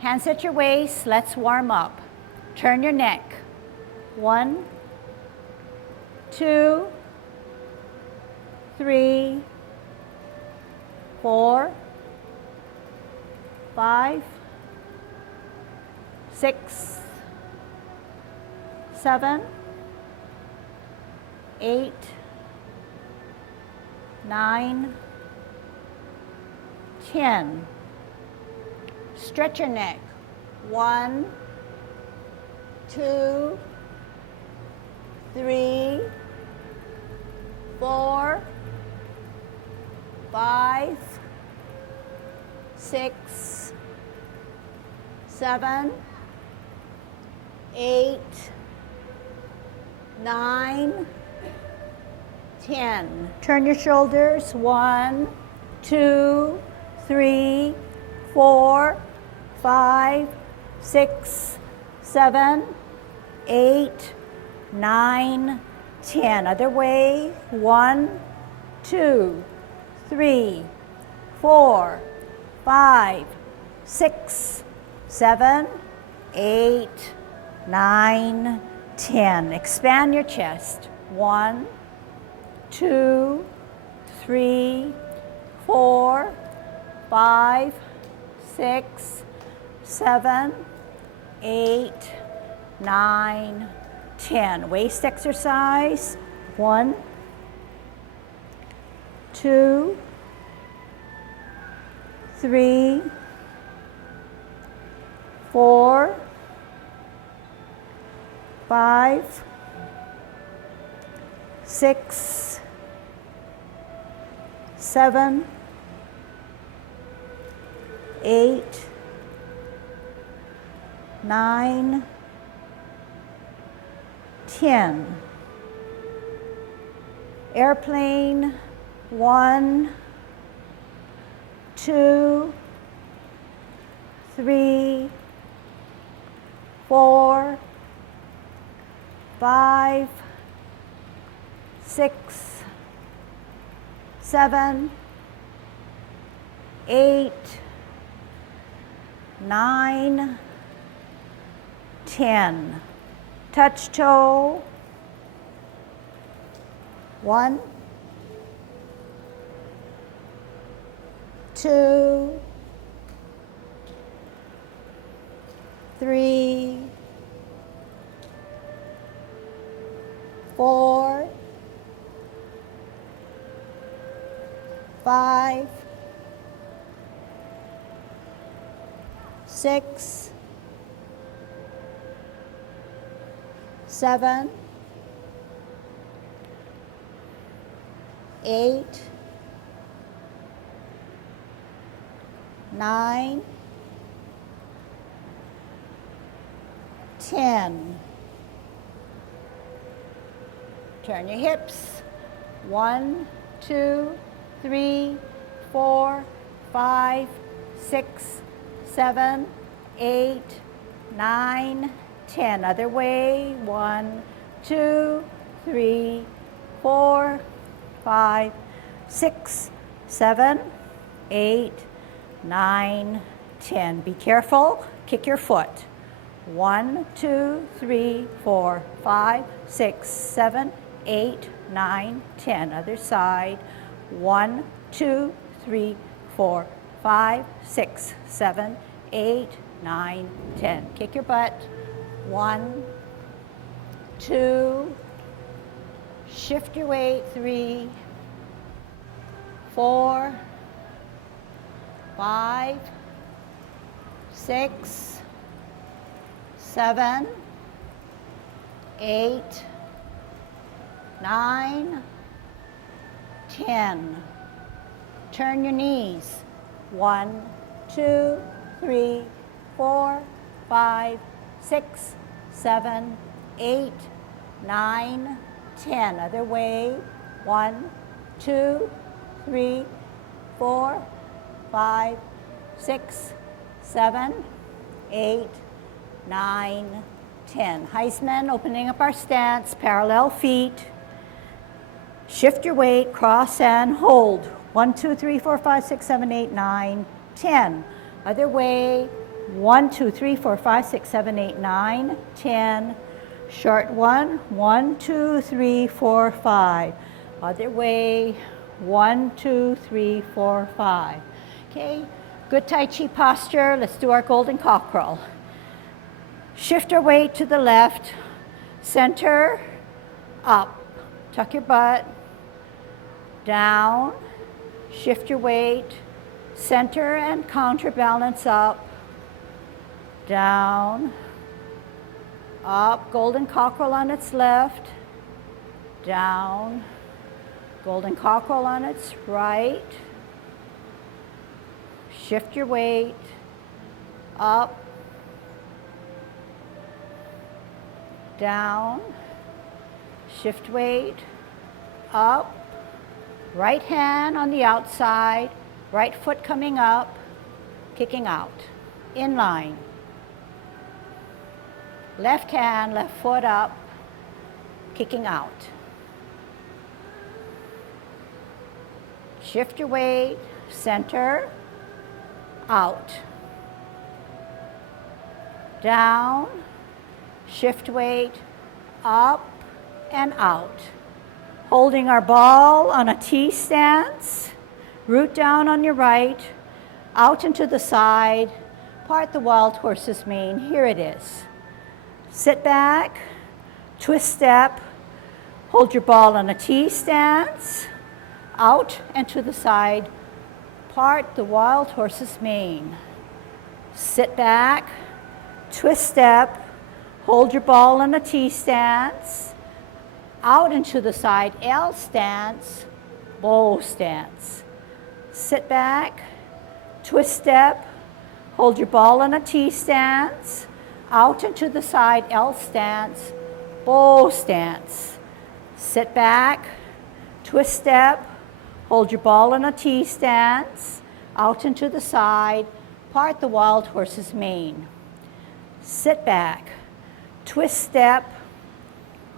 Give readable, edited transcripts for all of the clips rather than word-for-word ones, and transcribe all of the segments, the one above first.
Hands at your waist, let's warm up. Turn your neck. 1, 2, 3, 4, 5, 6, 7, 8, 9, 10. Stretch your neck. 1, 2, 3, 4, 5, 6, 7, 8, 9, 10. Turn your shoulders. 1, 2, 3, 4, 5, 6, 7, 8, 9, 10. Other way. 1, 2, 3, 4, 5, 6, 7, 8, 9, 10. Expand your chest. 1, 2, 3, 4, 5, 6, 7, 8, 9, 10. Waist exercise. 1, 2, 3, 4, 5, 6, 7, 8, 9, 10. Airplane. 1, 2, 3, 4, 5, 6, 7, 8, 9, 10. Touch toe. 1, 2, 3, 4, 5, 6, 7, 8, 9, 10. Turn your hips. 1, 2, 3, 4, 5, 6, 7, 8, 9, 10. Other way. 1, 2, 3, 4, 5, 6, 7, 8, 9, 10. Be careful. Kick your foot. 1, 2, 3, 4, 5, 6, 7, 8, 9, 10. Other side. 1, 2, 3, 4, 5, 6, 7, 8, 9, 10. Kick your butt. 1, 2, shift your weight. 3, 4, 5, 6, 7, 8, 9, 10. Turn your knees. 1, 2, 3, 4, 5, 6, 7, 8, 9, 10. Other way. 1, 2, 3, 4, 5, 6, 7, 8, 9, 10. Heisman, opening up our stance, parallel feet. Shift your weight, cross and hold. 1, 2, 3, 4, 5, 6, 7, 8, 9, 10. Other way. 1, 2, 3, 4, 5, 6, 7, 8, 9, 10. Short one, 1, 2, 3, 4, 5. Other way, 1, 2, 3, 4, 5. Okay, good Tai Chi posture. Let's do our golden cockerel. Shift our weight to the left, center, up. Tuck your butt, down. Shift your weight, center and counterbalance up, down, up. Golden cockerel on its left, down. Golden cockerel on its right. Shift your weight, up, down. Shift weight, up. Right hand on the outside, right foot coming up, kicking out, in line. Left hand, left foot up, kicking out. Shift your weight, center, out. Down, shift weight, up and out. Holding our ball on a T stance, root down on your right, out and to the side, part the wild horse's mane. Here it is. Sit back, twist step, hold your ball on a T stance, out and to the side, part the wild horse's mane. Sit back, twist step, hold your ball on a T stance, out and to the side, L stance, bow stance. Sit back, twist step, hold your ball on a T stance, out and to the side, L stance, bow stance. Sit back, twist step, hold your ball on a T stance, out and to the side, part the wild horse's mane. Sit back, twist step,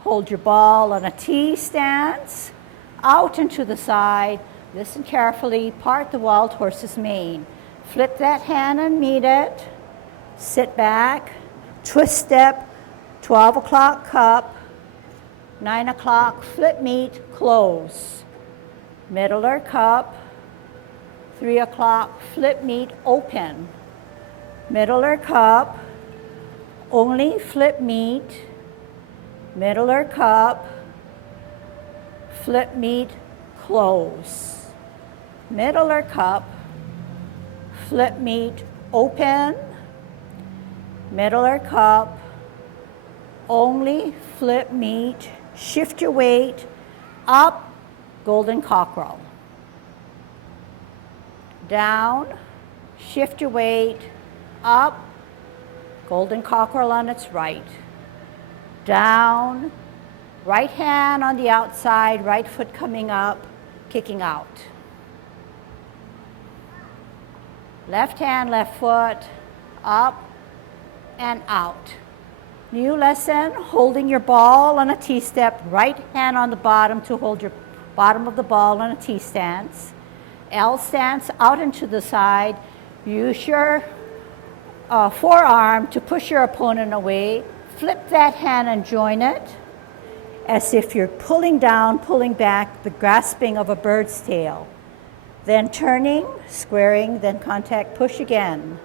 hold your ball on a T stance, out and to the side. Listen carefully, part the wild horse's mane. Flip that hand and meet it. Sit back, twist step, 12 o'clock cup, 9 o'clock flip meet, close. Middler cup, 3 o'clock flip meet, open. Middler cup, only flip meet, middler cup, flip meet, close. Middler cup, flip meet, open. Middler cup, only flip meet, shift your weight, up, golden cockerel. Down, shift your weight, up, golden cockerel on its right. Down, right hand on the outside, right foot coming up, kicking out. Left hand, left foot, up and out. New lesson, holding your ball on a T-step, right hand on the bottom to hold your bottom of the ball on a T-stance. L stance, out and to the side. Use your forearm to push your opponent away. Flip that hand and join it as if you're pulling down, pulling back, the grasping of a bird's tail. Then turning, squaring, then contact, push again.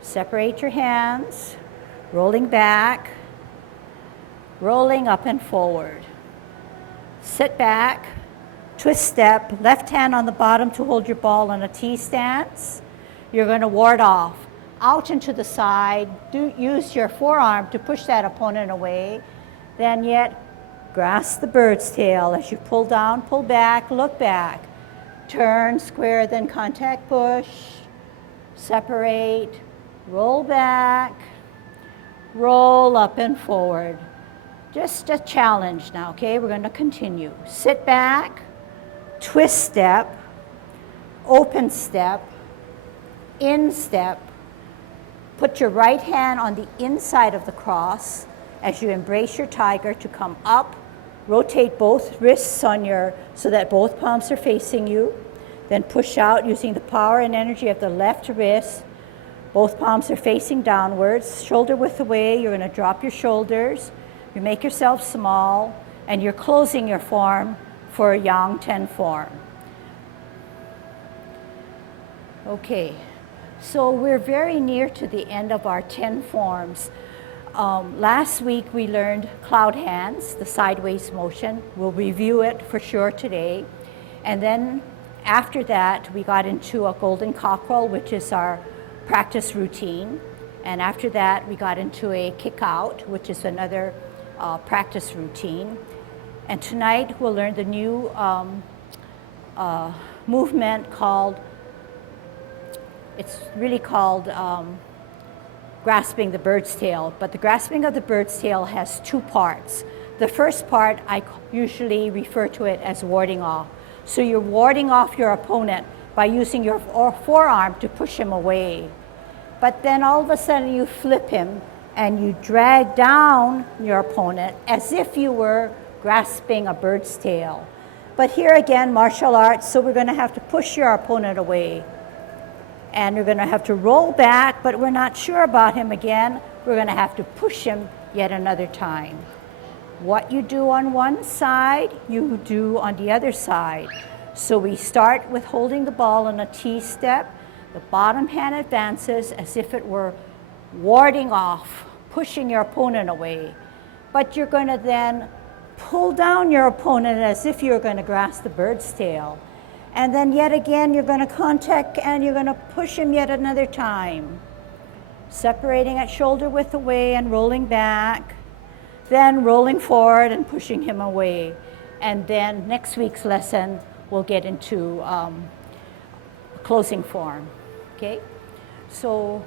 Separate your hands, rolling back, rolling up and forward. Sit back, twist step, left hand on the bottom to hold your ball on a T stance. You're going to ward off. Out and to the side, use your forearm to push that opponent away. Then yet, grasp the bird's tail as you pull down, pull back, look back. Turn, square, then contact, push, separate, roll back, roll up and forward. Just a challenge now, okay? We're going to continue. Sit back, twist step, open step, in step. Put your right hand on the inside of the cross as you embrace your tiger to come up. Rotate both wrists on so that both palms are facing you. Then push out using the power and energy of the left wrist. Both palms are facing downwards, shoulder width away. You're going to drop your shoulders. You make yourself small, and you're closing your form for a Yang 10 form. Okay, so we're very near to the end of our 10 forms. Last week we learned cloud hands, the sideways motion. We'll review it for sure today. And then after that, we got into a golden cockerel, which is our practice routine. And after that, we got into a kick out, which is another practice routine. And tonight we'll learn the new movement called, it's really called grasping the bird's tail. But the grasping of the bird's tail has two parts. The first part, I usually refer to it as warding off. So you're warding off your opponent by using your forearm to push him away. But then all of a sudden you flip him and you drag down your opponent as if you were grasping a bird's tail. But here again, martial arts, so we're going to have to push your opponent away. And you're going to have to roll back, but we're not sure about him again. We're going to have to push him yet another time. What you do on one side, you do on the other side. So we start with holding the ball in a T step. The bottom hand advances as if it were warding off, pushing your opponent away. But you're going to then pull down your opponent as if you're going to grasp the bird's tail. And then yet again, you're going to contact and you're going to push him yet another time. Separating at shoulder width away and rolling back. Then rolling forward and pushing him away. And then next week's lesson, we'll get into closing form. Okay? So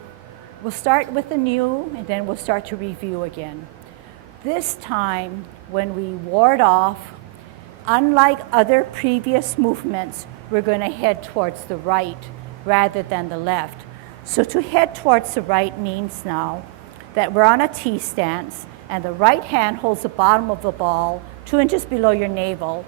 we'll start with the new, and then we'll start to review again. This time, when we ward off, unlike other previous movements, we're going to head towards the right rather than the left. So to head towards the right means now that we're on a T stance, and the right hand holds the bottom of the ball 2 inches below your navel,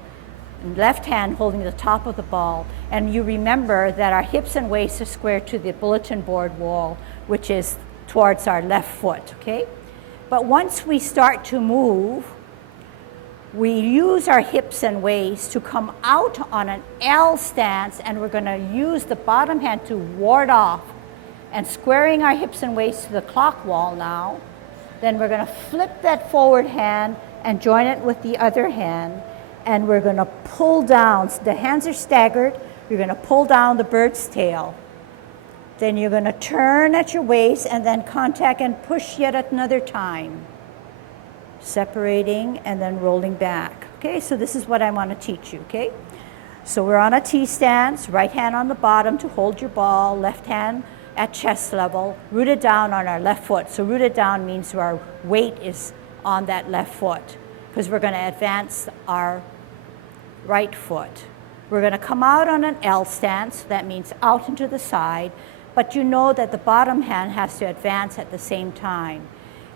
and left hand holding the top of the ball. And you remember that our hips and waist are square to the bulletin board wall, which is towards our left foot, okay? But once we start to move, we use our hips and waist to come out on an L stance, and we're going to use the bottom hand to ward off, and squaring our hips and waist to the clock wall now. Then we're going to flip that forward hand and join it with the other hand, and we're going to pull down. So the hands are staggered. You're going to pull down the bird's tail. Then you're going to turn at your waist and then contact and push yet another time. Separating and then rolling back. Okay, so this is what I want to teach you, okay? So we're on a T stance, right hand on the bottom to hold your ball, left hand at chest level, rooted down on our left foot. So rooted down means our weight is on that left foot, because we're going to advance our right foot. We're going to come out on an L stance, that means out into the side, but you know that the bottom hand has to advance at the same time.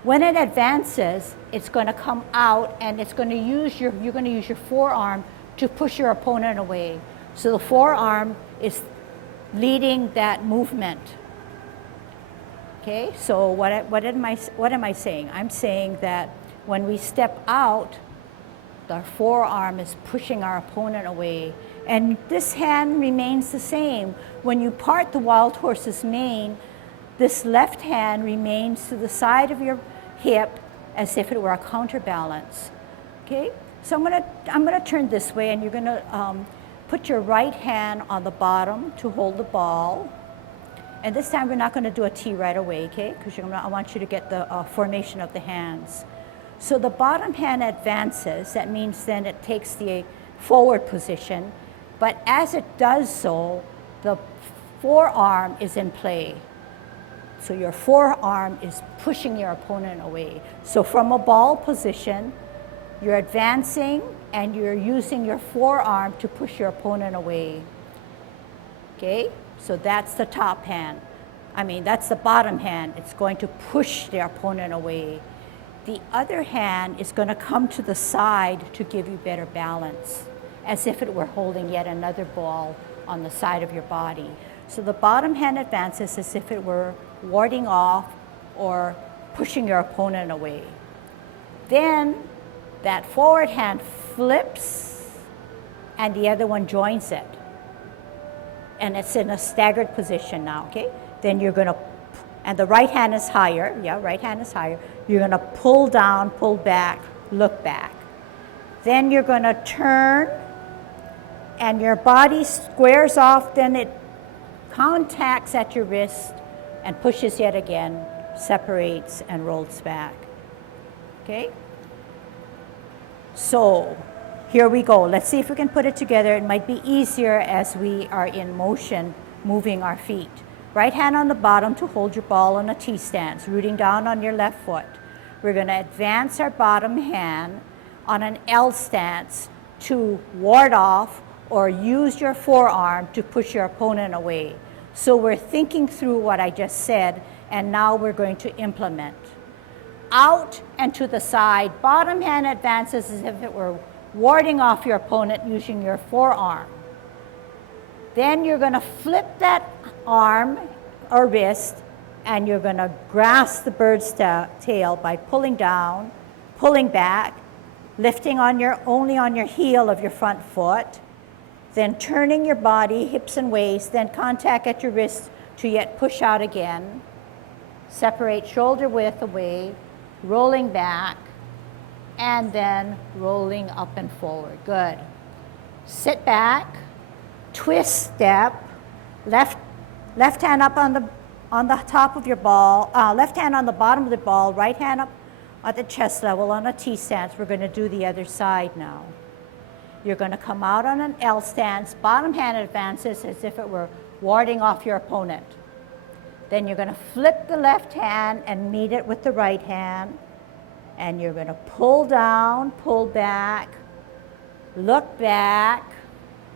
When it advances, it's going to come out, and it's going to use you're going to use your forearm to push your opponent away. So the forearm is leading that movement. Okay, so what am I saying? I'm saying that when we step out, the forearm is pushing our opponent away. And this hand remains the same. When you part the wild horse's mane, this left hand remains to the side of your hip as if it were a counterbalance. Okay, so I'm gonna turn this way, and you're gonna put your right hand on the bottom to hold the ball. And this time we're not going to do a T right away, okay? Because I want you to get the formation of the hands. So the bottom hand advances. That means then it takes the forward position. But as it does so, the forearm is in play. So your forearm is pushing your opponent away. So from a ball position, you're advancing and you're using your forearm to push your opponent away. Okay? So that's the top hand. That's the bottom hand. It's going to push their opponent away. The other hand is going to come to the side to give you better balance, as if it were holding yet another ball on the side of your body. So the bottom hand advances as if it were warding off or pushing your opponent away. Then that forward hand flips and the other one joins it. And it's in a staggered position now, okay? Then you're gonna, and the right hand is higher, yeah, right hand is higher. You're gonna pull down, pull back, look back. Then you're gonna turn and your body squares off, then it contacts at your wrist and pushes yet again, separates and rolls back, okay? So here we go. Let's see if we can put it together. It might be easier as we are in motion, moving our feet. Right hand on the bottom to hold your ball on a T stance, rooting down on your left foot. We're going to advance our bottom hand on an L stance to ward off or use your forearm to push your opponent away. So we're thinking through what I just said, and now we're going to implement. Out and to the side, bottom hand advances as if it were warding off your opponent using your forearm. Then you're going to flip that arm or wrist and you're going to grasp the bird's tail by pulling down, pulling back, lifting on only on your heel of your front foot, then turning your body, hips and waist, then contact at your wrist to yet push out again. Separate shoulder width away, rolling back, and then rolling up and forward. Good. Sit back, twist step, left hand up on the top of your ball, left hand on the bottom of the ball, right hand up at the chest level on a T stance. We're going to do the other side now. You're going to come out on an L stance, bottom hand advances as if it were warding off your opponent. Then you're going to flip the left hand and meet it with the right hand. And you're going to pull down, pull back, look back,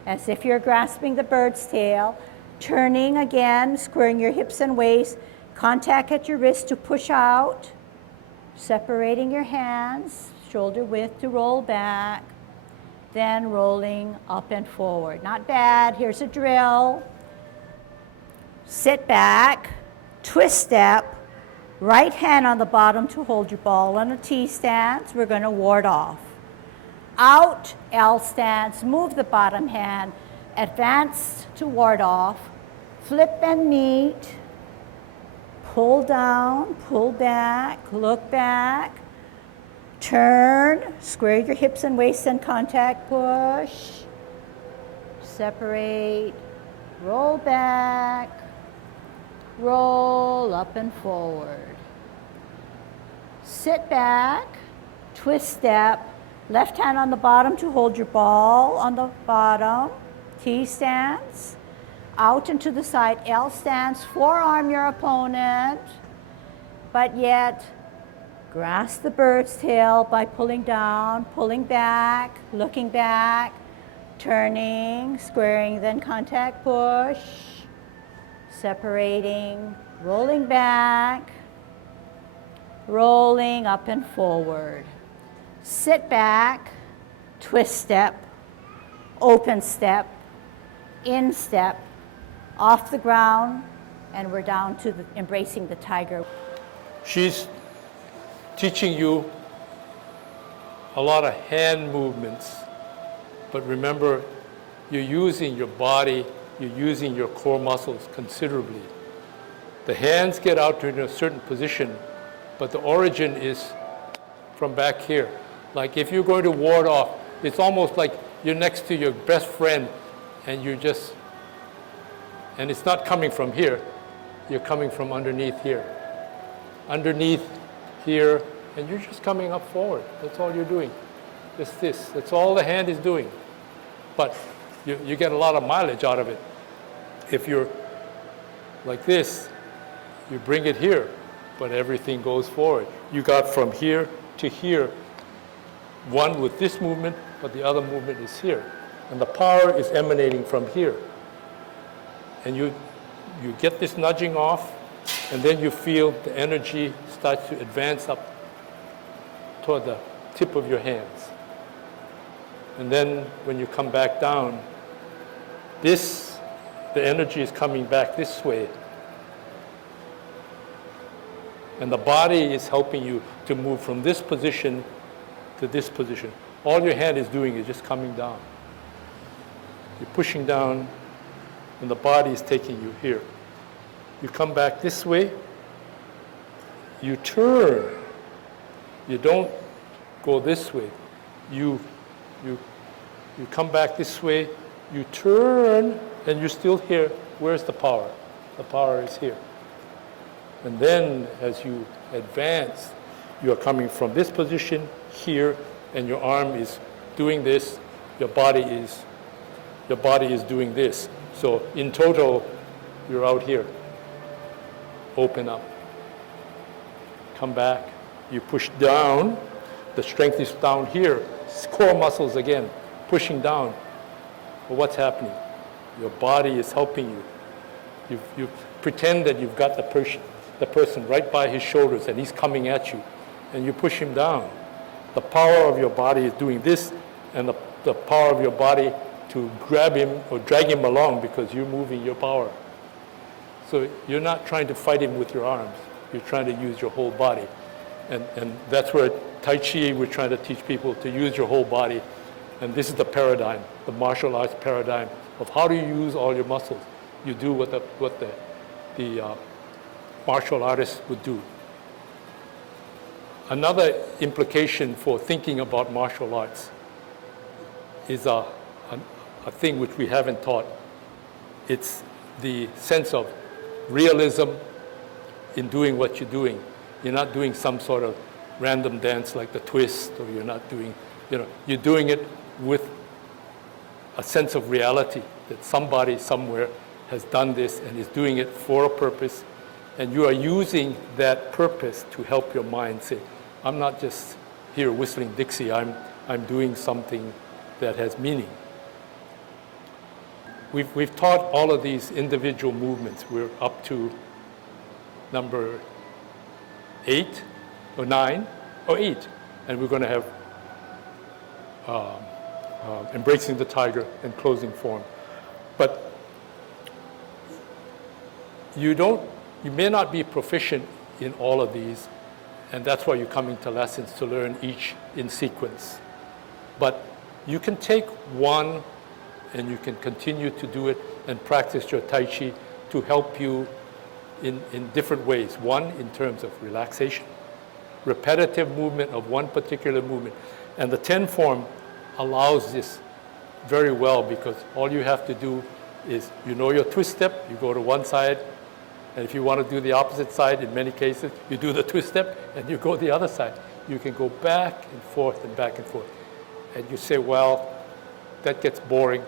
as if you're grasping the bird's tail, turning again, squaring your hips and waist, contact at your wrist to push out, separating your hands, shoulder width to roll back, then rolling up and forward. Not bad. Here's a drill. Sit back, twist step, right hand on the bottom to hold your ball on a T stance. We're going to ward off. Out, L stance, move the bottom hand, advance to ward off, flip and meet, pull down, pull back, look back, turn, square your hips and waist and contact, push, separate, roll back, roll up and forward. Sit back, twist step, left hand on the bottom to hold your ball on the bottom, T stance, out and to the side, L stance, forearm your opponent, but yet grasp the bird's tail by pulling down, pulling back, looking back, turning, squaring, then contact, push, separating, rolling back, rolling up and forward. Sit back, twist step, open step, in step, off the ground, and we're down to embracing the tiger. She's teaching you a lot of hand movements, but remember, you're using your body, you're using your core muscles considerably. The hands get out to a certain position, but the origin is from back here. Like if you're going to ward off, it's almost like you're next to your best friend and and it's not coming from here, you're coming from underneath here. Underneath here, and you're just coming up forward. That's all you're doing. Just this. That's all the hand is doing. But you get a lot of mileage out of it. If you're like this, you bring it here, but everything goes forward. You got from here to here, one with this movement, but the other movement is here. And the power is emanating from here. And you get this nudging off, and then you feel the energy starts to advance up toward the tip of your hands. And then when you come back down, the energy is coming back this way. And the body is helping you to move from this position to this position. All your hand is doing is just coming down. You're pushing down, and the body is taking you here. You come back this way, you turn. You don't go this way. You come back this way, you turn, and you're still here. Where's the power? The power is here. And then as you advance, you are coming from this position here, and your arm is doing this, your body is doing this. So in total, you're out here. Open up. Come back. You push down. The strength is down here. Core muscles again, pushing down. But what's happening? Your body is helping you. You pretend that you've got the person right by his shoulders and he's coming at you, and you push him down. The power of your body is doing this, and the power of your body to grab him or drag him along because you're moving your power. So you're not trying to fight him with your arms. You're trying to use your whole body. And that's where Tai Chi, we're trying to teach people to use your whole body. And this is the paradigm, the martial arts paradigm of how do you use all your muscles. You do what the martial artist would do. Another implication for thinking about martial arts is a thing which we haven't taught. It's the sense of realism in doing what you're doing. You're not doing some sort of random dance like the twist, or you're not doing, you're doing it with a sense of reality that somebody somewhere has done this and is doing it for a purpose, and you are using that purpose to help your mind say, I'm not just here whistling Dixie, I'm doing something that has meaning. We've taught all of these individual movements. We're up to number 8 or 9 or 8, and we're going to have embracing the tiger and closing form. But you may not be proficient in all of these, and that's why you're coming to lessons to learn each in sequence. But you can take one and you can continue to do it and practice your Tai Chi to help you in different ways. One, in terms of relaxation, repetitive movement of one particular movement. And the 10 form allows this very well, because all you have to do is, your twist step, you go to one side, and if you want to do the opposite side, in many cases, you do the twist step and you go the other side. You can go back and forth and back and forth. And you say, well, that gets boring.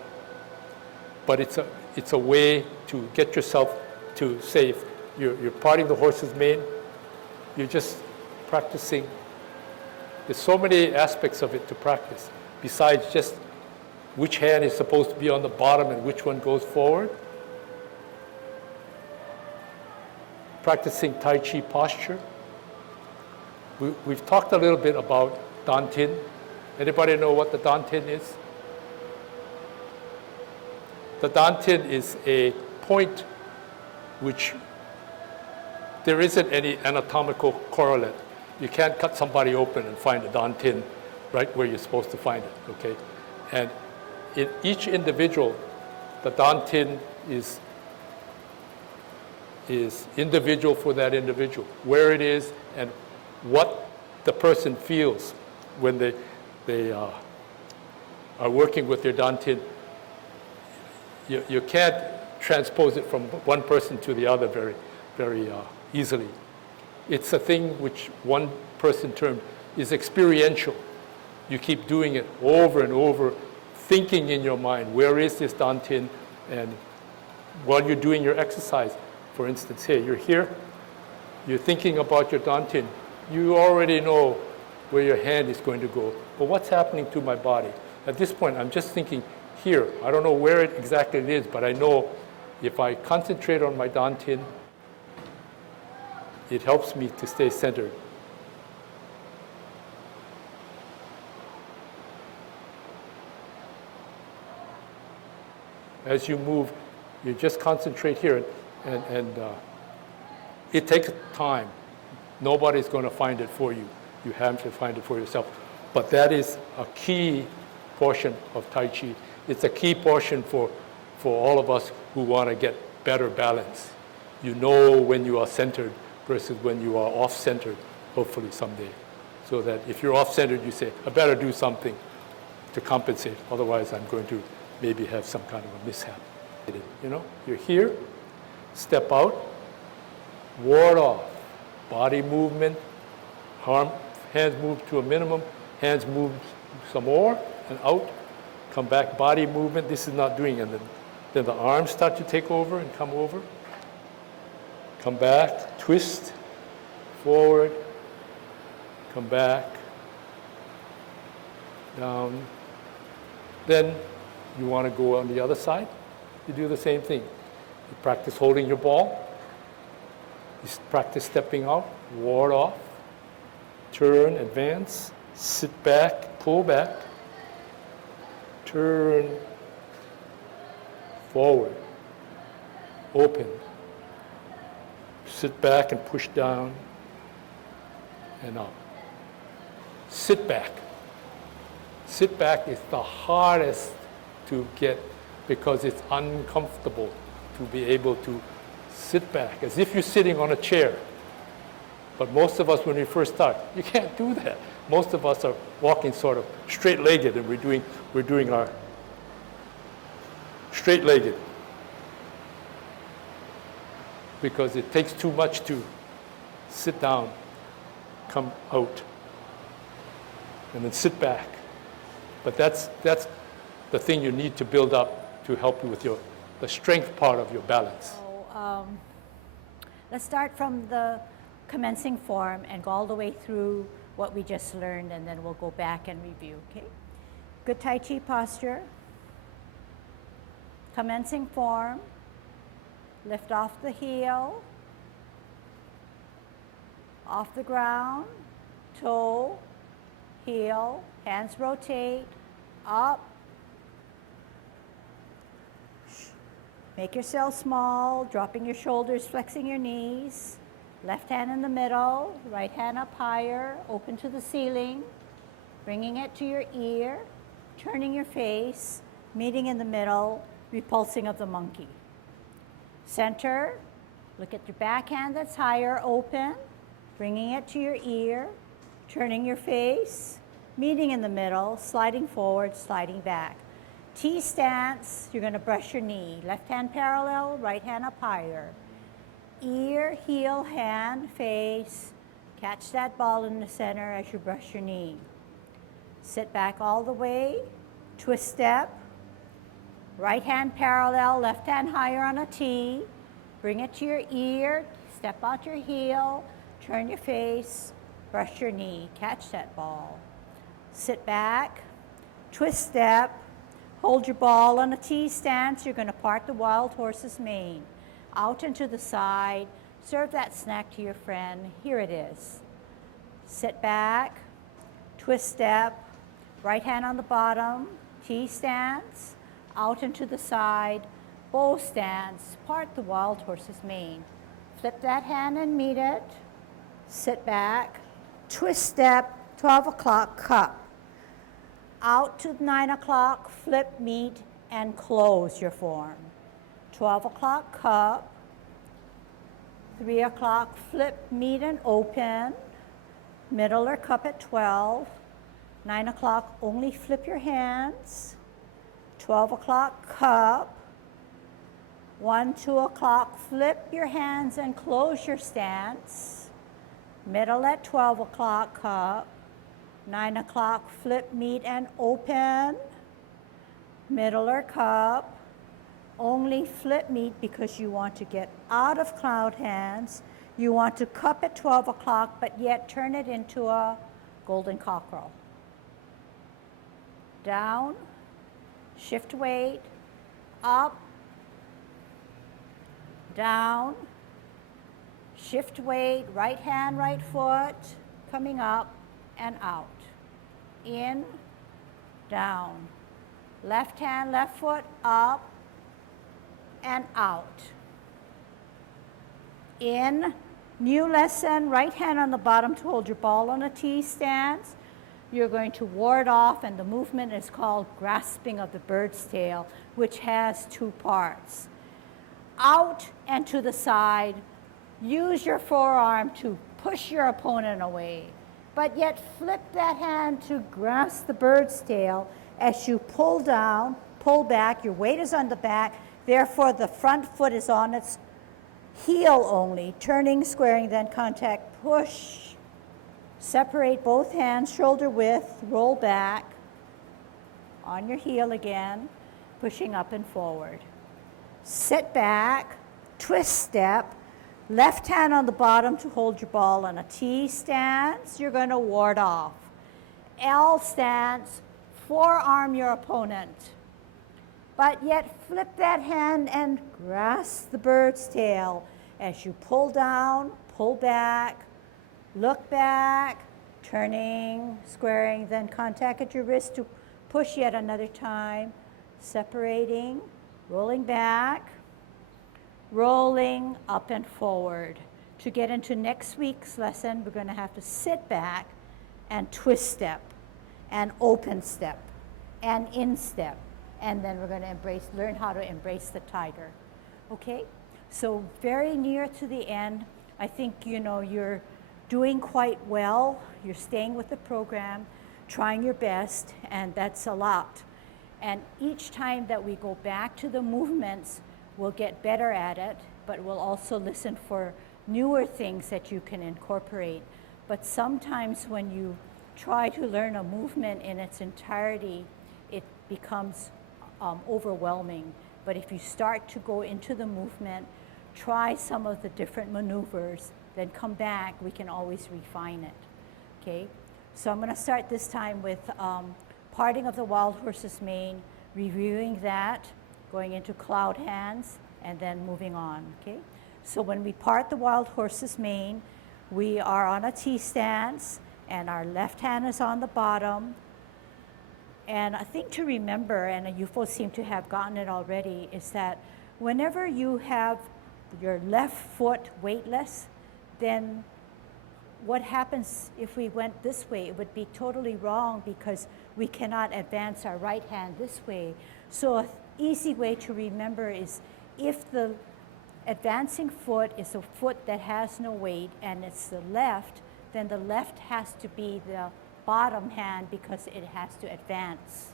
But it's a way to get yourself to say, if you're parting the horse's mane, you're just practicing. There's so many aspects of it to practice, besides just which hand is supposed to be on the bottom and which one goes forward. Practicing Tai Chi posture. We've talked a little bit about dantin. Anybody know what the dantin is? The dantin is a point which there isn't any anatomical correlate. You can't cut somebody open and find a dantin right where you're supposed to find it, okay? And in each individual, the dantin is individual for that individual, where it is and what the person feels when they are working with their dantin. You can't transpose it from one person to the other very, very easily. It's a thing which one person termed is experiential. You keep doing it over and over, thinking in your mind, where is this dantin? And while you're doing your exercise, for instance, here, you're here, you're thinking about your dantin. You already know where your hand is going to go. But what's happening to my body? At this point, I'm just thinking here. I don't know where exactly it is, but I know if I concentrate on my dantin, it helps me to stay centered. As you move, you just concentrate here, and it takes time. Nobody's going to find it for you. You have to find it for yourself. But that is a key portion of Tai Chi. It's a key portion for all of us who want to get better balance. You know when you are centered versus when you are off-centered, hopefully someday. So that if you're off-centered, you say, I better do something to compensate. Otherwise, I'm going to maybe have some kind of a mishap. You know, you're here, step out, ward off. Body movement, hands move to a minimum, hands move some more, and out, come back, body movement. This is not doing it. And then the arms start to take over and come over. Come back, twist, forward, come back, down. Then you want to go on the other side. You do the same thing. You practice holding your ball. You practice stepping out, ward off, turn, advance, sit back, pull back, turn, forward, open, sit back and push down and up. Sit back. Sit back is the hardest to get because it's uncomfortable to be able to sit back, as if you're sitting on a chair. But most of us, when we first start, you can't do that. Most of us are walking sort of straight-legged, and we're doing our straight-legged because it takes too much to sit down, come out, and then sit back. But that's the thing you need to build up to help you with the strength part of your balance. Let's start from the commencing form and go all the way through what we just learned, and then we'll go back and review, okay? Good Tai Chi posture. Commencing form. Lift off the heel. Off the ground. Toe. Heel. Hands rotate. Up. Make yourself small, dropping your shoulders, flexing your knees. Left hand in the middle, right hand up higher, open to the ceiling. Bringing it to your ear, turning your face, meeting in the middle, repulsing of the monkey. Center, look at your back hand that's higher, open, bringing it to your ear, turning your face, meeting in the middle, sliding forward, sliding back. T stance, you're going to brush your knee. Left hand parallel, right hand up higher. Ear, heel, hand, face. Catch that ball in the center as you brush your knee. Sit back all the way. Twist step. Right hand parallel, left hand higher on a T. Bring it to your ear. Step out your heel. Turn your face. Brush your knee. Catch that ball. Sit back. Twist step. Hold your ball on a T stance. You're going to part the wild horse's mane. Out and to the side. Serve that snack to your friend. Here it is. Sit back. Twist step. Right hand on the bottom. T stance. Out and to the side. Bow stance. Part the wild horse's mane. Flip that hand and meet it. Sit back. Twist step. 12 o'clock cup. Out to 9 o'clock, flip, meet, and close your form. 12 o'clock, cup. 3 o'clock, flip, meet, and open. Middle or cup at 12. 9 o'clock, only flip your hands. 12 o'clock, cup. 1, 2 o'clock, flip your hands and close your stance. Middle at 12 o'clock, cup. 9 o'clock, flip, meet, and open. Middle or cup. Only flip, meet because you want to get out of cloud hands. You want to cup at 12 o'clock, but yet turn it into a golden cockerel. Down, shift weight, up, down, shift weight, right hand, right foot, coming up, and out. In, down. Left hand, left foot, up, and out. In, New lesson, right hand on the bottom to hold your ball on a T stance. You're going to ward off, and the movement is called grasping of the bird's tail, which has two parts. Out and to the side, use your forearm to push your opponent away, but yet flip that hand to grasp the bird's tail as you pull down, pull back, your weight is on the back, therefore the front foot is on its heel only, turning, squaring, then contact, push. Separate both hands, shoulder width, roll back, on your heel again, pushing up and forward. Sit back, twist step, left hand on the bottom to hold your ball on a T stance. You're going to ward off. L stance, forearm your opponent, but yet flip that hand and grasp the bird's tail as you pull down, pull back, look back, turning, squaring, then contact at your wrist to push yet another time, separating, rolling back, rolling up and forward. To get into next week's lesson, we're going to have to sit back and twist step and open step and instep, and then we're going to learn how to embrace the tiger. Okay? So very near to the end, I think you're doing quite well. You're staying with the program, trying your best, and that's a lot. And each time that we go back to the movements, we'll get better at it, but we'll also listen for newer things that you can incorporate. But sometimes when you try to learn a movement in its entirety, it becomes overwhelming. But if you start to go into the movement, try some of the different maneuvers, then come back, we can always refine it. Okay? So I'm going to start this time with parting of the wild horse's mane, reviewing that, going into cloud hands, and then moving on. Okay? So when we part the wild horse's mane, we are on a T stance, and our left hand is on the bottom. And a thing to remember, and you folks seem to have gotten it already, is that whenever you have your left foot weightless, then what happens if we went this way? It would be totally wrong because we cannot advance our right hand this way. So an easy way to remember is if the advancing foot is a foot that has no weight and it's the left, then the left has to be the bottom hand because it has to advance.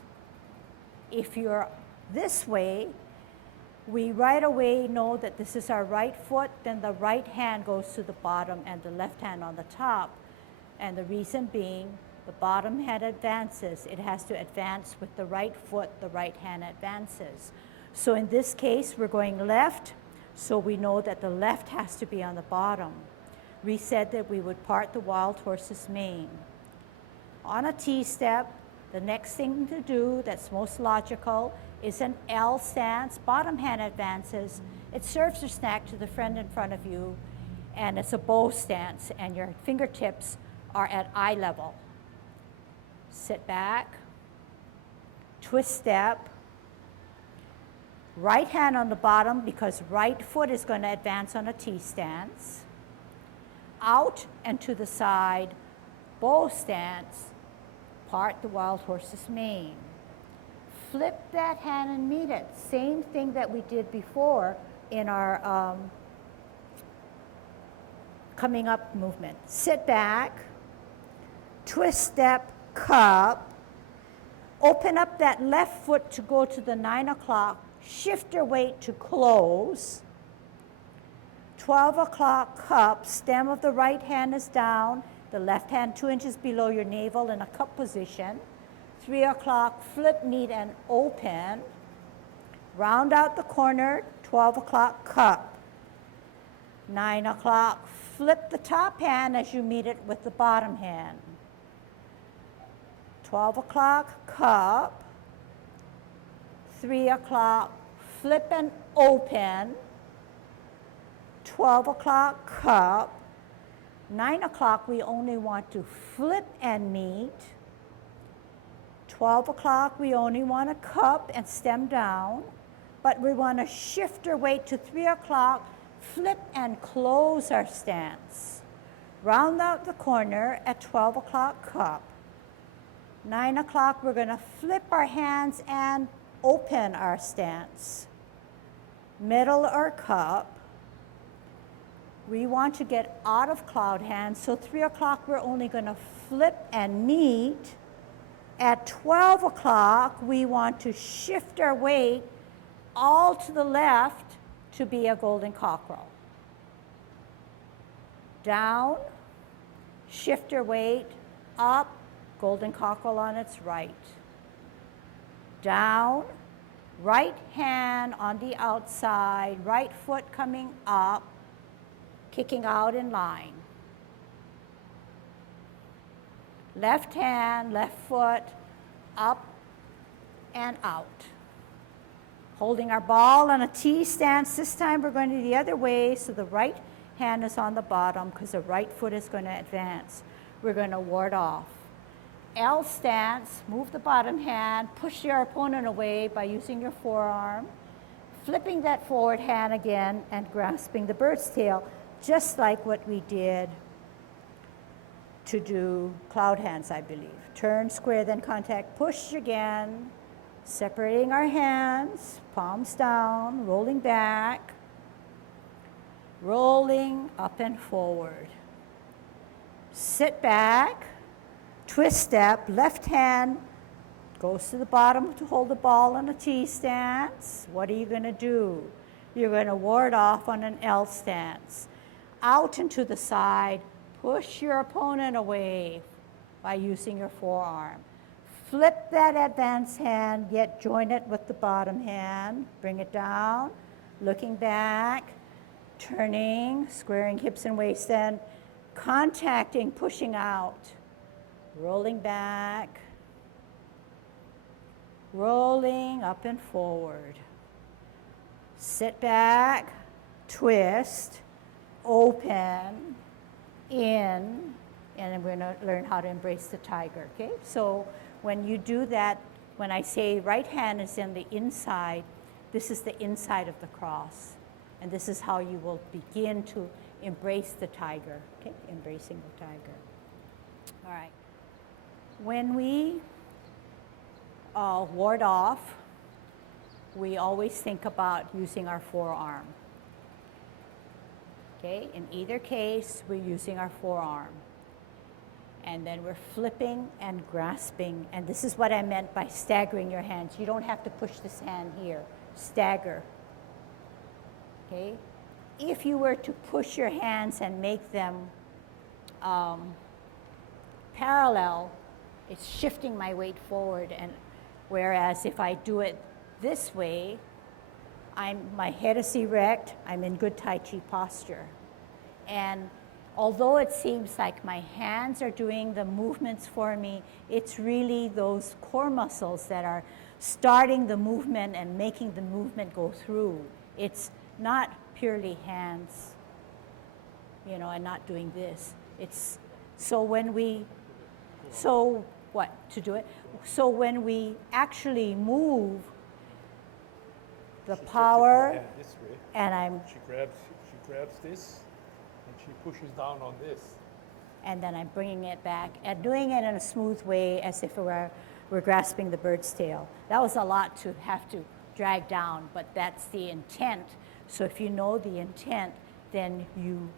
If you're this way, we right away know that this is our right foot, then the right hand goes to the bottom and the left hand on the top. And the reason being, the bottom hand advances. It has to advance with the right foot, the right hand advances. So in this case, we're going left, so we know that the left has to be on the bottom. We said that we would part the wild horse's mane. On a T step, the next thing to do that's most logical is an L stance, bottom hand advances. It serves your snack to the friend in front of you, and it's a bow stance, and your fingertips are at eye level. Sit back, twist step, right hand on the bottom because right foot is going to advance on a T stance. Out and to the side, bow stance, part the wild horse's mane. Flip that hand and meet it. Same thing that we did before in our coming up movement. Sit back, twist step, cup, open up that left foot to go to the 9 o'clock, shift your weight to close. 12 o'clock cup, stem of the right hand is down, the left hand 2 inches below your navel in a cup position. 3 o'clock, flip, meet, and open. Round out the corner, 12 o'clock, cup. 9 o'clock, flip the top hand as you meet it with the bottom hand. 12 o'clock, cup. 3 o'clock, flip and open. 12 o'clock, cup. 9 o'clock, we only want to flip and meet. 12 o'clock, we only want to cup and stem down, but we want to shift our weight to 3 o'clock, flip and close our stance. Round out the corner at 12 o'clock cup. 9 o'clock, we're going to flip our hands and open our stance. Middle or cup. We want to get out of cloud hands, so 3 o'clock, we're only going to flip and meet. At 12 o'clock, we want to shift our weight all to the left to be a golden cockerel. Down, shift your weight, up, golden cockerel on its right. Down, right hand on the outside, right foot coming up, kicking out in line. Left hand, left foot, up and out. Holding our ball on a T stance. This time we're going to the other way, so the right hand is on the bottom because the right foot is going to advance. We're going to ward off. L stance, move the bottom hand, push your opponent away by using your forearm, flipping that forward hand again and grasping the bird's tail, just like what we did to do cloud hands, I believe. Turn, square, then contact, push again, separating our hands, palms down, rolling back, rolling up and forward. Sit back, twist step, left hand goes to the bottom to hold the ball on a T stance. What are you going to do? You're going to ward off on an L stance. Out and to the side, push your opponent away by using your forearm. Flip that advanced hand, yet join it with the bottom hand. Bring it down, looking back, turning, squaring hips and waist, and contacting, pushing out. Rolling back, rolling up and forward. Sit back, twist, open, in, and we're going to learn how to embrace the tiger, okay? So when you do that, when I say right hand is in the inside, this is the inside of the cross. And this is how you will begin to embrace the tiger, okay? Embracing the tiger. All right. When we ward off, we always think about using our forearm. Okay, in either case, we're using our forearm. And then we're flipping and grasping. And this is what I meant by staggering your hands. You don't have to push this hand here. Stagger. Okay? If you were to push your hands and make them parallel, it's shifting my weight forward. And whereas if I do it this way, my head is erect, I'm in good Tai Chi posture. And although it seems like my hands are doing the movements for me, it's really those core muscles that are starting the movement and making the movement go through. It's not purely hands, and not doing this. It's so when we, so what, to do it? So when we actually move, the power, this way. and She grabs this, and she pushes down on this. and then I'm bringing it back and doing it in a smooth way as if we're grasping the bird's tail. That was a lot to have to drag down, but that's the intent. So if you know the intent, then you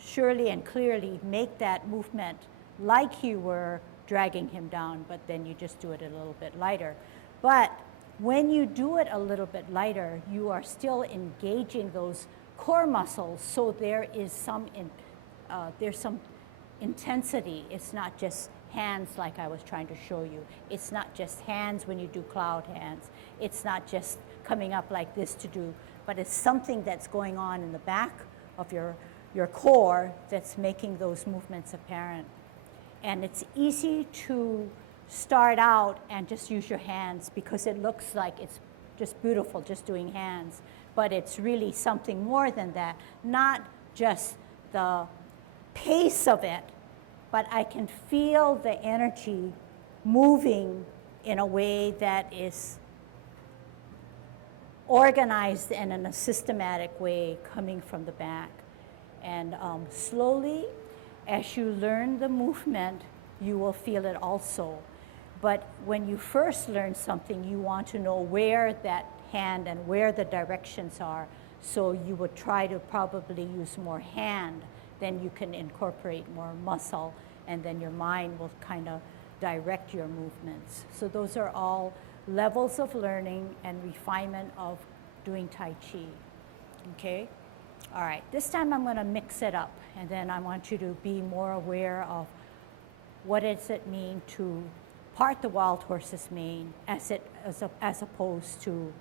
surely and clearly make that movement like you were dragging him down, but then you just do it a little bit lighter. But when you do it a little bit lighter, you are still engaging those core muscles, so there's some intensity. It's not just hands like I was trying to show you. It's not just hands when you do cloud hands. It's not just coming up like this to do, but it's something that's going on in the back of your core that's making those movements apparent. And it's easy to start out and just use your hands because it looks like it's just beautiful just doing hands, but it's really something more than that. Not just the pace of it, but I can feel the energy moving in a way that is organized and in a systematic way coming from the back. And slowly, as you learn the movement, you will feel it also. But when you first learn something, you want to know where that hand and where the directions are. So you would try to probably use more hand, then you can incorporate more muscle, and then your mind will kind of direct your movements. So those are all levels of learning and refinement of doing Tai Chi, okay? All right, this time I'm gonna mix it up, and then I want you to be more aware of what does it mean to part the wild horse's mane as opposed to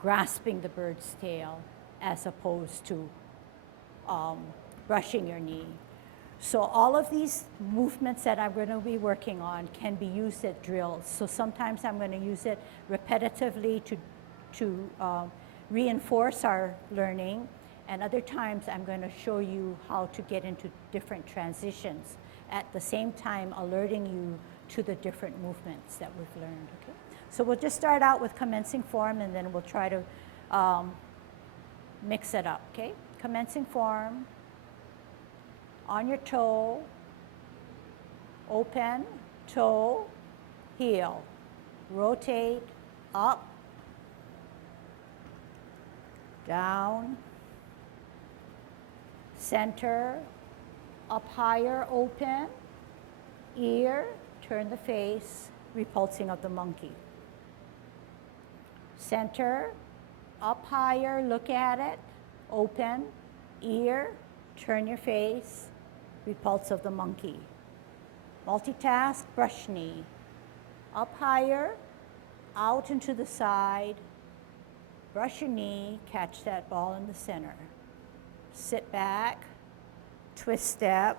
grasping the bird's tail, as opposed to brushing your knee. So all of these movements that I'm going to be working on can be used at drills. So sometimes I'm going to use it repetitively to reinforce our learning, and other times I'm going to show you how to get into different transitions, at the same time alerting you to the different movements that we've learned, okay? So we'll just start out with commencing form, and then we'll try to mix it up, okay? Commencing form, on your toe, open, toe, heel, rotate, up, down, center, up higher, open, ear, turn the face, repulsing of the monkey. Center, up higher, look at it, open, ear, turn your face, repulse of the monkey. Multitask, brush knee. Up higher, out and to the side, brush your knee, catch that ball in the center. Sit back, twist step,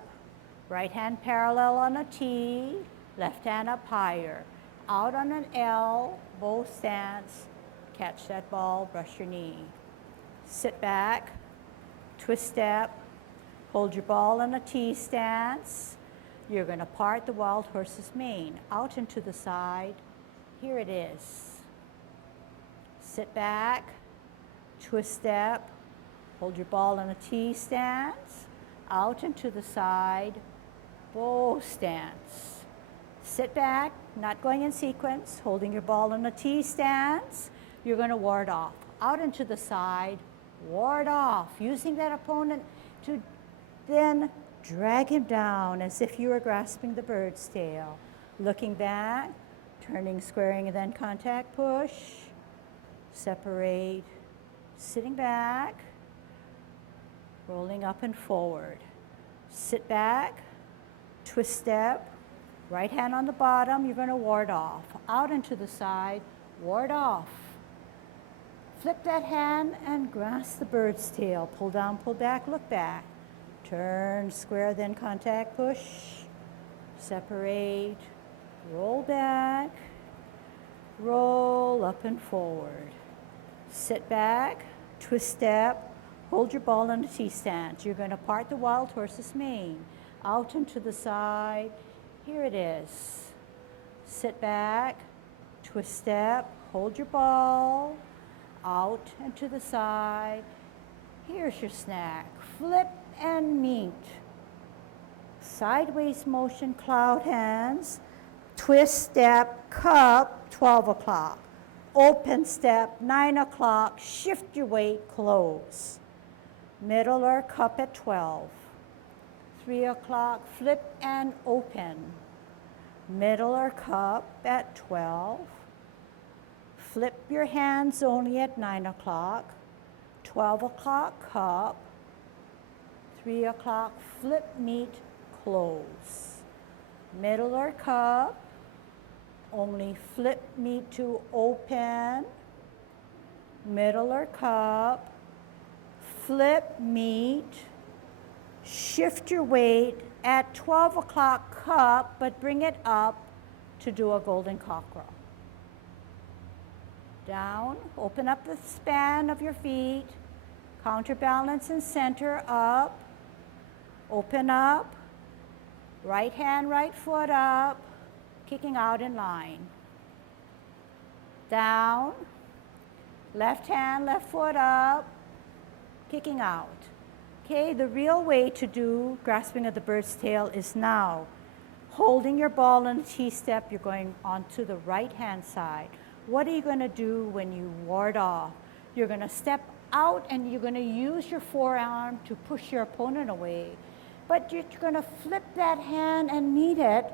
right hand parallel on a T, left hand up higher. Out on an L, bow stance, catch that ball, brush your knee. Sit back, twist step, hold your ball in a T stance. You're going to part the wild horse's mane, out and to the side. Here it is. Sit back, twist step, hold your ball in a T stance, out and to the side, bow stance. Sit back, not going in sequence, holding your ball in a T stance. You're going to ward off, out and to the side, ward off, using that opponent to then drag him down as if you were grasping the bird's tail. Looking back, turning, squaring, and then contact push, separate, sitting back, rolling up and forward. Sit back, twist step, right hand on the bottom, you're going to ward off. Out and to the side, ward off. Flip that hand and grasp the bird's tail. Pull down, pull back, look back. Turn, square, then contact push. Separate, roll back, roll up and forward. Sit back, twist step, hold your ball in a T stance. You're going to part the wild horse's mane. Out and to the side. Here it is. Sit back, twist step, hold your ball, out and to the side. Here's your snack. Flip and meet. Sideways motion, cloud hands. Twist step, cup, 12 o'clock. Open step, 9 o'clock. Shift your weight, close. Middle or cup at 12. 3 o'clock, flip and open. Middle or cup at 12. Flip your hands only at 9 o'clock. 12 o'clock, cup. 3 o'clock, flip, meet, close. Middle or cup, only flip, meet to open. Middle or cup, flip, meet. Shift your weight at 12 o'clock, cup, but bring it up to do a golden cockerel. Down, open up the span of your feet, counterbalance and center up, open up, right hand, right foot up, kicking out in line. Down, Left hand, left foot up, kicking out. Okay, the real way to do grasping of the bird's tail is now. Holding your ball in a T-step, you're going onto the right-hand side. What are you going to do when you ward off? You're going to step out and you're going to use your forearm to push your opponent away. But you're going to flip that hand and meet it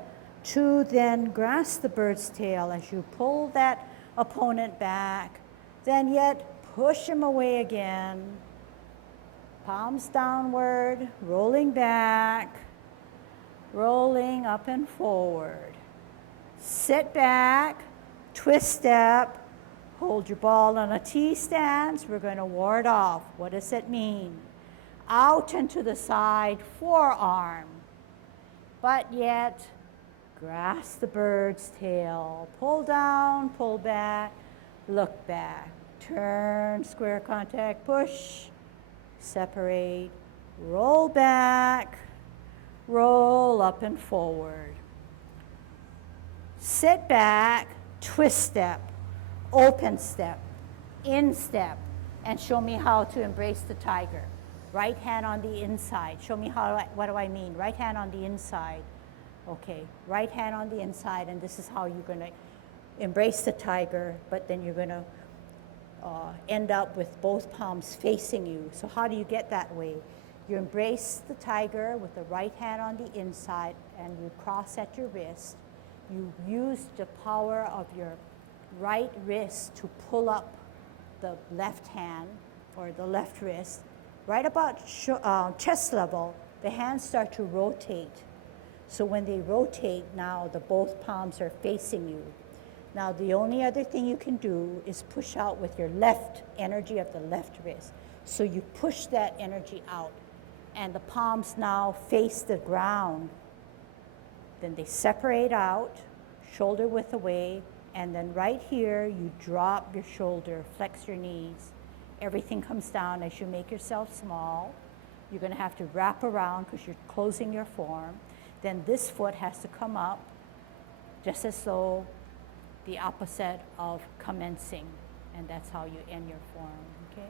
to then grasp the bird's tail as you pull that opponent back. Then yet push him away again. Palms downward, rolling back, rolling up and forward. Sit back, twist step, hold your ball on a T stance. We're going to ward off. What does it mean? Out and to the side, forearm. But yet, grasp the bird's tail. Pull down, pull back, look back. Turn, square contact, push, separate, roll back, roll up and forward. Sit back, twist step, open step, in step, and show me how to embrace the tiger. Right hand on the inside. Show me what do I mean? Right hand on the inside. Okay, right hand on the inside, and this is how you're going to embrace the tiger, but then you're going to end up with both palms facing you. So how do you get that way? You embrace the tiger with the right hand on the inside and you cross at your wrist. You use the power of your right wrist to pull up the left hand or the left wrist. Right about chest level, the hands start to rotate. So when they rotate, now the both palms are facing you. Now the only other thing you can do is push out with your left energy of the left wrist. So you push that energy out and the palms now face the ground. Then they separate out, shoulder width away, and then right here you drop your shoulder, flex your knees. Everything comes down as you make yourself small. You're going to have to wrap around because you're closing your form. Then this foot has to come up just as though the opposite of commencing, and that's how you end your form, okay?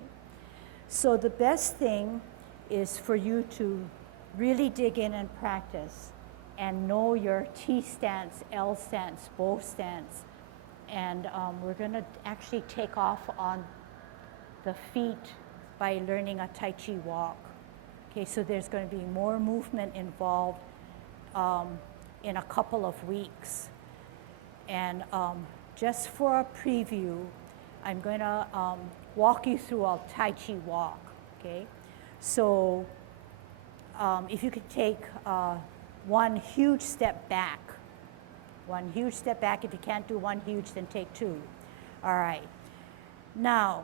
So the best thing is for you to really dig in and practice and know your T stance, L stance, bow stance, and we're gonna actually take off on the feet by learning a Tai Chi walk. Okay, so there's going to be more movement involved in a couple of weeks. And just for a preview, I'm going to walk you through a Tai Chi walk, okay? So if you could take one huge step back. One huge step back. If you can't do one huge, then take two. All right. Now,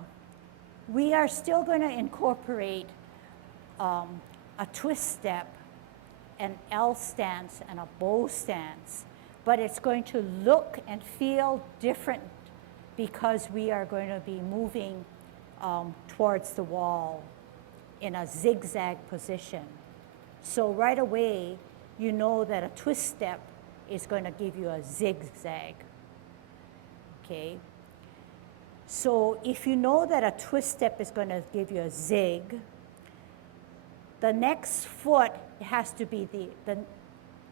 we are still going to incorporate a twist step, an L stance, and a bow stance. But it's going to look and feel different because we are going to be moving towards the wall in a zigzag position. So right away, you know that a twist step is going to give you a zigzag, okay? So if you know that a twist step is going to give you a zig, the next foot has to be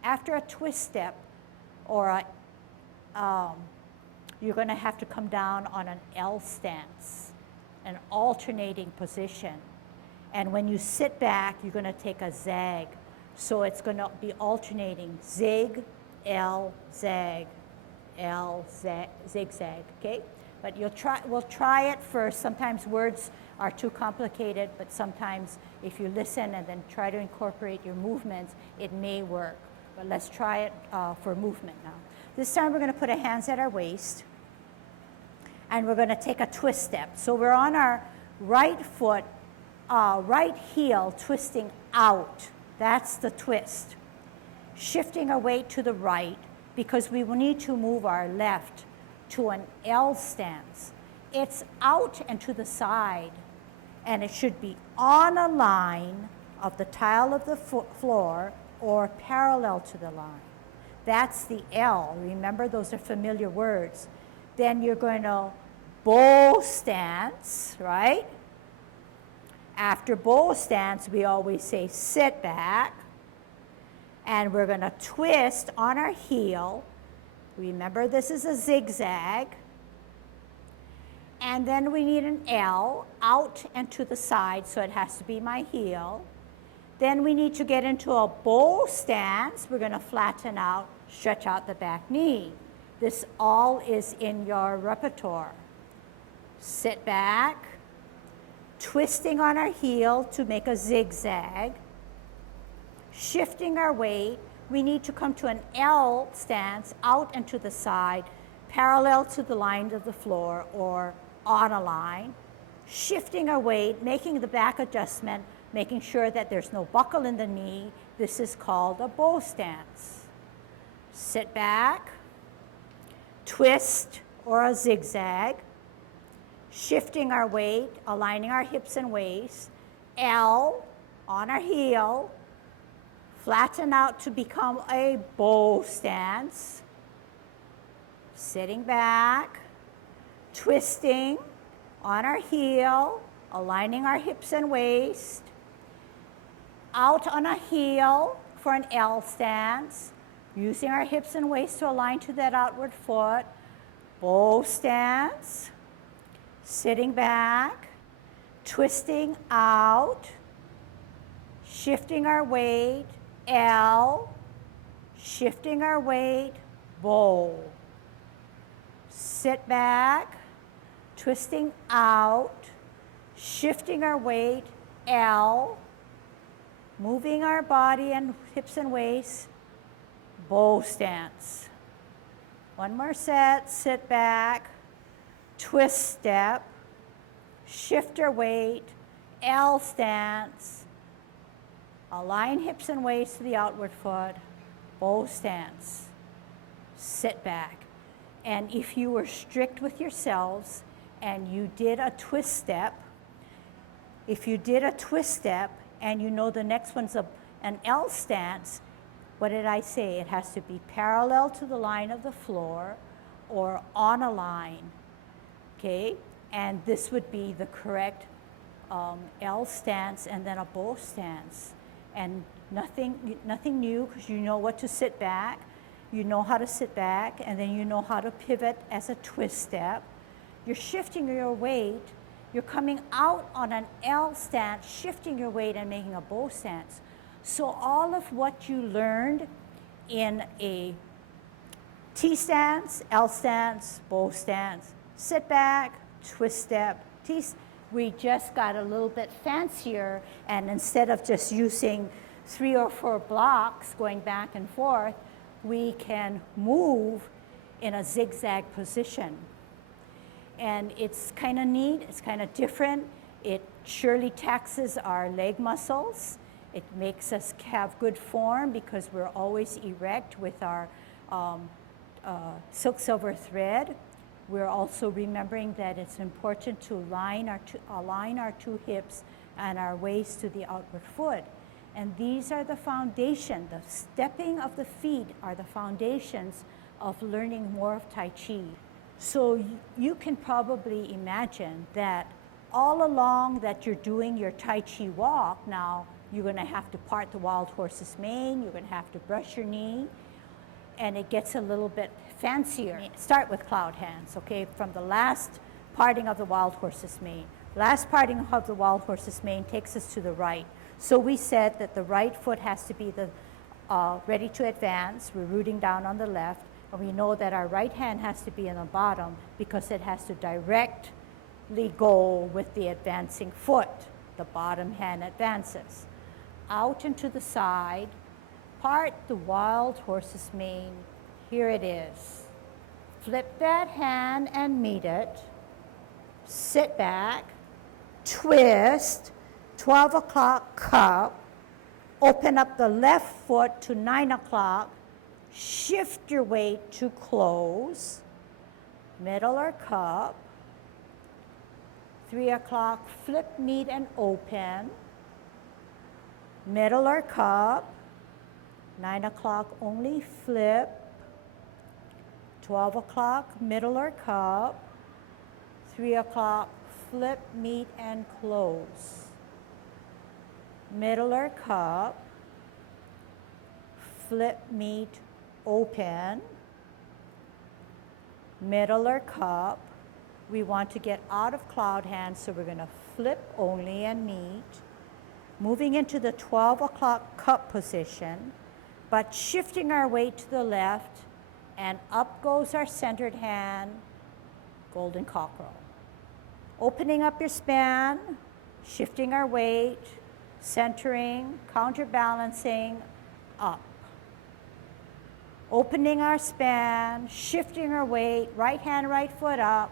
after a twist step, or you're going to have to come down on an L stance, an alternating position. And when you sit back, you're going to take a zag. So it's going to be alternating zig, L, zag, L, zag, zigzag, okay? But we'll try it first. Sometimes words are too complicated, but sometimes if you listen and then try to incorporate your movements, it may work. But let's try it for movement now. This time we're going to put our hands at our waist, and we're going to take a twist step. So we're on our right foot, right heel twisting out. That's the twist. Shifting our weight to the right because we will need to move our left to an L stance. It's out and to the side, and it should be on a line of the tile of the floor or parallel to the line. That's the L. Remember, those are familiar words. Then you're going to bow stance, right? After bow stance, we always say sit back. And we're going to twist on our heel. Remember, this is a zigzag. And then we need an L out and to the side, so it has to be my heel. Then we need to get into a bow stance. We're going to flatten out, stretch out the back knee. This all is in your repertoire. Sit back, twisting on our heel to make a zigzag. Shifting our weight, we need to come to an L stance, out and to the side, parallel to the line of the floor or on a line. Shifting our weight, making the back adjustment, making sure that there's no buckle in the knee. This is called a bow stance. Sit back, twist or a zigzag, shifting our weight, aligning our hips and waist, L on our heel, flatten out to become a bow stance, sitting back, twisting on our heel, aligning our hips and waist, out on a heel for an L stance, using our hips and waist to align to that outward foot, bow stance, sitting back, twisting out, shifting our weight, L, shifting our weight, bow. Sit back, twisting out, shifting our weight, L, moving our body and hips and waist, bow stance. One more set, sit back, twist step, shift our weight, L stance, align hips and waist to the outward foot, bow stance, sit back. And if you were strict with yourselves and you did a twist step, if you did a twist step and you know the next one's an L stance, what did I say? It has to be parallel to the line of the floor or on a line, okay? And this would be the correct L stance and then a bow stance. And nothing new, because you know what to sit back, you know how to sit back, and then you know how to pivot as a twist step. You're shifting your weight, you're coming out on an L stance, shifting your weight and making a bow stance. So all of what you learned in a T stance, L stance, bow stance, sit back, twist step, T, we just got a little bit fancier, and instead of just using 3 or 4 blocks going back and forth, we can move in a zigzag position. And it's kind of neat, it's kind of different. It surely taxes our leg muscles. It makes us have good form because we're always erect with our silk silver thread. We're also remembering that it's important to align our two hips and our waist to the outward foot. And these are the foundation. The stepping of the feet are the foundations of learning more of Tai Chi. So you can probably imagine that all along that you're doing your Tai Chi walk, now you're going to have to part the wild horse's mane, you're going to have to brush your knee, and it gets a little bit fancier. Start with cloud hands, okay, from the last parting of the wild horse's mane. Last parting of the wild horse's mane takes us to the right. So we said that the right foot has to be the ready to advance. We're rooting down on the left, and we know that our right hand has to be in the bottom because it has to directly go with the advancing foot. The bottom hand advances. Out and to the side, part the wild horse's mane. Here it is. Flip that hand and meet it. Sit back, twist, 12 o'clock cup, open up the left foot to 9 o'clock, shift your weight to close, middle or cup, 3 o'clock, flip, meet, and open, middle or cup, 9 o'clock, only flip, 12 o'clock, middle or cup, 3 o'clock, flip, meet, and close. Middler cup, flip, meet, open. Middler cup. We want to get out of cloud hand, so we're going to flip only and meet. Moving into the 12 o'clock cup position, but shifting our weight to the left, and up goes our centered hand, golden cockerel. Opening up your span, shifting our weight, centering, counterbalancing, up. Opening our span, shifting our weight, right hand, right foot up,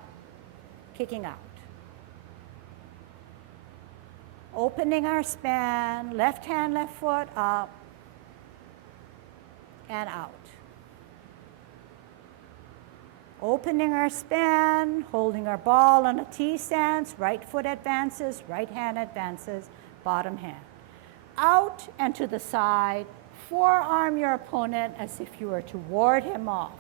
kicking out. Opening our span, left hand, left foot up, and out. Opening our span, holding our ball on a T stance, right foot advances, right hand advances, bottom hand. Out and to the side, forearm your opponent as if you were to ward him off.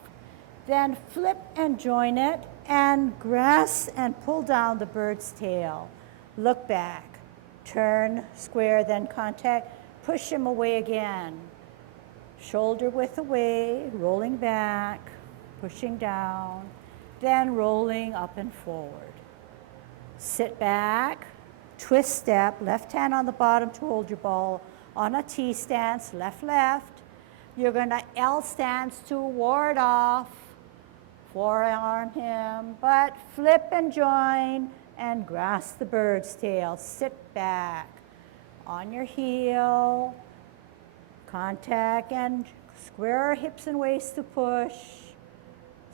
Then flip and join it and grasp and pull down the bird's tail. Look back, turn, square, then contact, push him away again. Shoulder width away, rolling back, pushing down, then rolling up and forward. Sit back, twist step, left hand on the bottom to hold your ball on a T stance, left, left. You're going to L stance to ward off, forearm him, but flip and join and grasp the bird's tail. Sit back on your heel, contact and square hips and waist to push.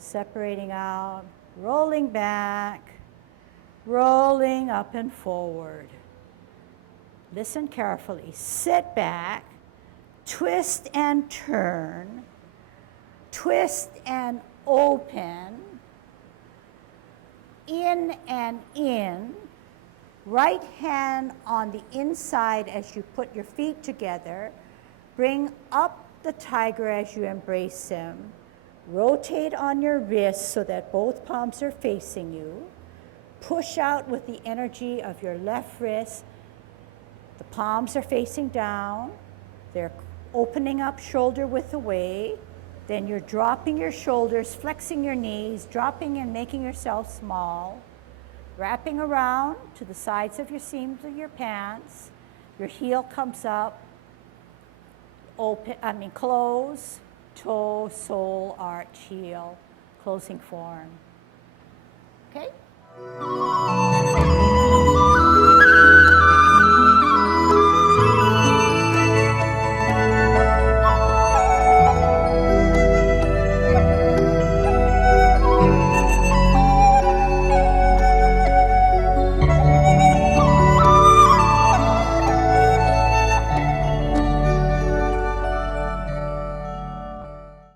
Separating out, rolling back, rolling up and forward. Listen carefully. Sit back, twist and turn, twist and open, in and in, right hand on the inside as you put your feet together, bring up the tiger as you embrace him. Rotate on your wrists so that both palms are facing you. Push out with the energy of your left wrist. The palms are facing down. They're opening up shoulder width away. Then you're dropping your shoulders, flexing your knees, dropping and making yourself small. Wrapping around to the sides of your seams of your pants. Your heel comes up. Close. Toe, sole, arch, heel, closing form. Okay?